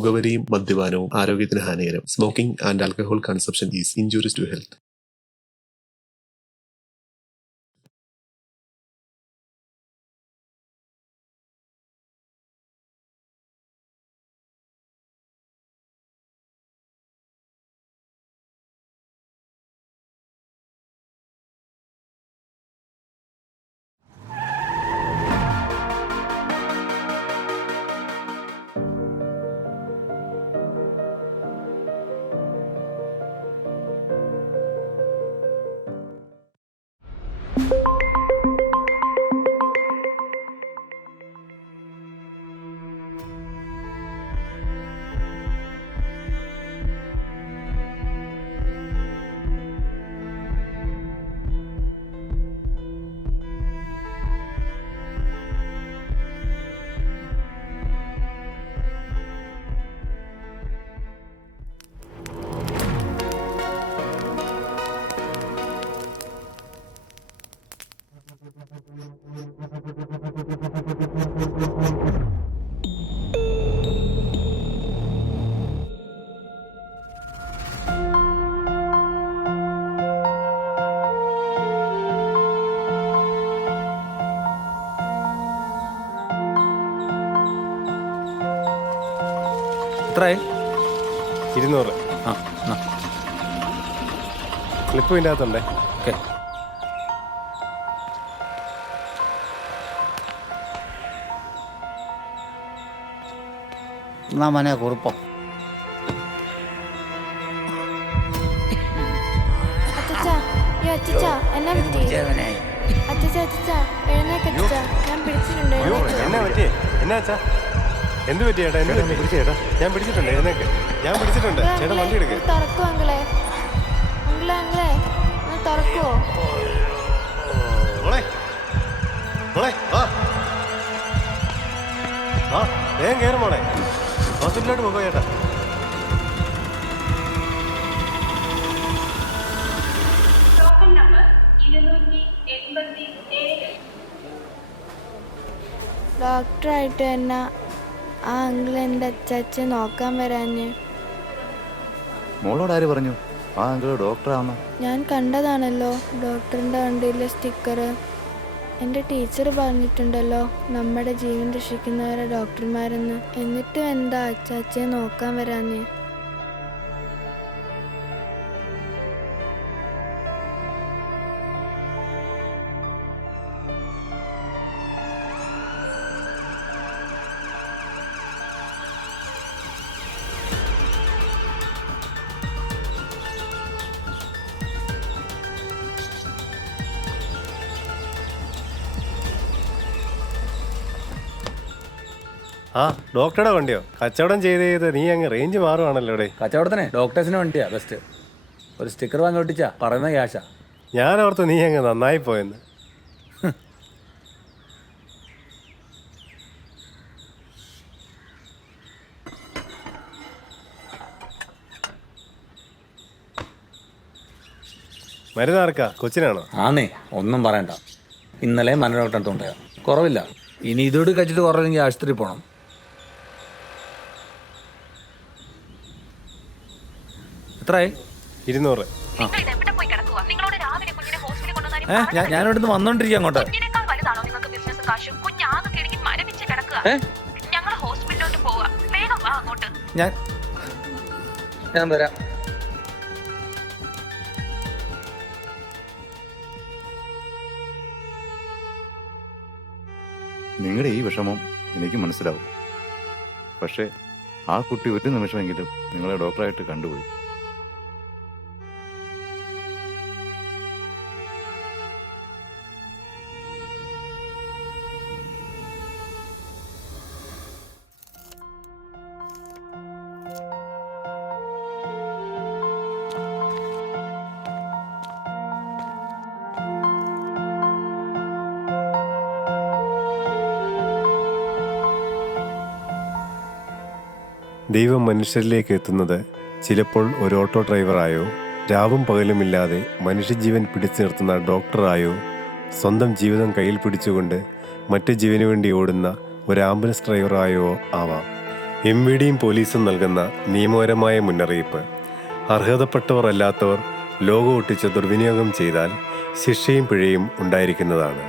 പുകവലിയും മദ്യപാനവും ആരോഗ്യത്തിന് ഹാനികരം. Smoking and alcohol consumption is injurious to health. എത്രയായി? 200. ആ സ്ലിപ്പ് ഇതിൻ്റെ അകത്തുണ്ടേ. ഓക്കെ. എന്നാ മോനെ കുറിപ്പോ. എന്നാ പറ്റിയേ? എന്നാ അച്ഛാ? എന്ത് പറ്റി ചേട്ടാ? എന്ത് പറ്റി? പിടിച്ചേട്ടാ, ഞാൻ പിടിച്ചിട്ടുണ്ട്. എഴുന്നേക്ക്, ഞാൻ പിടിച്ചിട്ടുണ്ട്. ചേട്ടാ വണ്ടി എടുക്ക്. തുറക്കുവോ അങ്കിളെ? അങ്കിളെ തുറക്കുവോ? വേഗം കയറും മോളെ. ഹോസ്പിറ്റലിലോട്ട് പോകോ ചേട്ടാ. ഡോക്ടറായിട്ട് തന്നെ ആ അങ്കിൾ എൻ്റെ അച്ചാച്ചൻ നോക്കാൻ വരാഞ്ഞ്. മോളോട് ആര് പറഞ്ഞു ആ അങ്കിൾ ഡോക്ടറാണെന്ന്? ഞാൻ കണ്ടതാണല്ലോ ഡോക്ടറിൻ്റെ വണ്ടിയിലെ സ്റ്റിക്കർ. എൻ്റെ ടീച്ചർ പറഞ്ഞിട്ടുണ്ടല്ലോ നമ്മുടെ ജീവൻ രക്ഷിക്കുന്നവരെ ഡോക്ടർമാരെന്ന്. എന്നിട്ടും എന്താ അച്ചാച്ചയെ നോക്കാൻ വരാഞ്ഞ്? ആ ഡോക്ടറുടെ വണ്ടിയോ? കച്ചവടം ചെയ്ത് നീ അങ്ങ് റേഞ്ച് മാറുവാണല്ലോ ഇവിടെ. കച്ചവടത്തിനെ ഡോക്ടേഴ്സിന് വണ്ടിയാ ബെസ്റ്റ്. ഒരു സ്റ്റിക്കർ വാങ്ങി ഒട്ടിച്ചാ പറയുന്ന ക്യാഷാ. ഞാൻ ഓർത്ത് നീ അങ്ങ് നന്നായി പോയെന്ന്. മരുന്നാർക്കാ? കൊച്ചിനാണോ? ആന്നേ, ഒന്നും പറയണ്ട. ഇന്നലെ മനോഡോക്ടർ കുറവില്ല. ഇനി ഇതോട് കഴിച്ചിട്ട് കുറവില്ലെങ്കിൽ ആശുപത്രി പോകണം. എത്രയായി? 200. ഞാനിവിടുന്ന് വന്നോണ്ടിരിക്കുക അങ്ങോട്ട്. ഞാൻ വരാം. നിങ്ങളുടെ ഈ വിഷമം എനിക്ക് മനസ്സിലാവും. പക്ഷേ ആ കുട്ടി ഒരു നിമിഷമെങ്കിലും നിങ്ങളെ ഡോക്ടറായിട്ട് കണ്ടുപോയി. ദൈവം മനുഷ്യരിലേക്ക് എത്തുന്നത് ചിലപ്പോൾ ഒരു ഓട്ടോ ഡ്രൈവറായോ, രാവും പകലുമില്ലാതെ മനുഷ്യജീവൻ പിടിച്ചു നിർത്തുന്ന ഡോക്ടറായോ, സ്വന്തം ജീവിതം കയ്യിൽ പിടിച്ചുകൊണ്ട് മറ്റു ജീവന് വേണ്ടി ഓടുന്ന ഒരു ആംബുലൻസ് ഡ്രൈവറായോ ആവാം. MVDയും പോലീസും നൽകുന്ന നിയമപരമായ മുന്നറിയിപ്പ്: അർഹതപ്പെട്ടവർ അല്ലാത്തവർ ലോഗോ ഒട്ടിച്ച് ദുർവിനിയോഗം ചെയ്താൽ ശിക്ഷയും പിഴയും ഉണ്ടായിരിക്കുന്നതാണ്.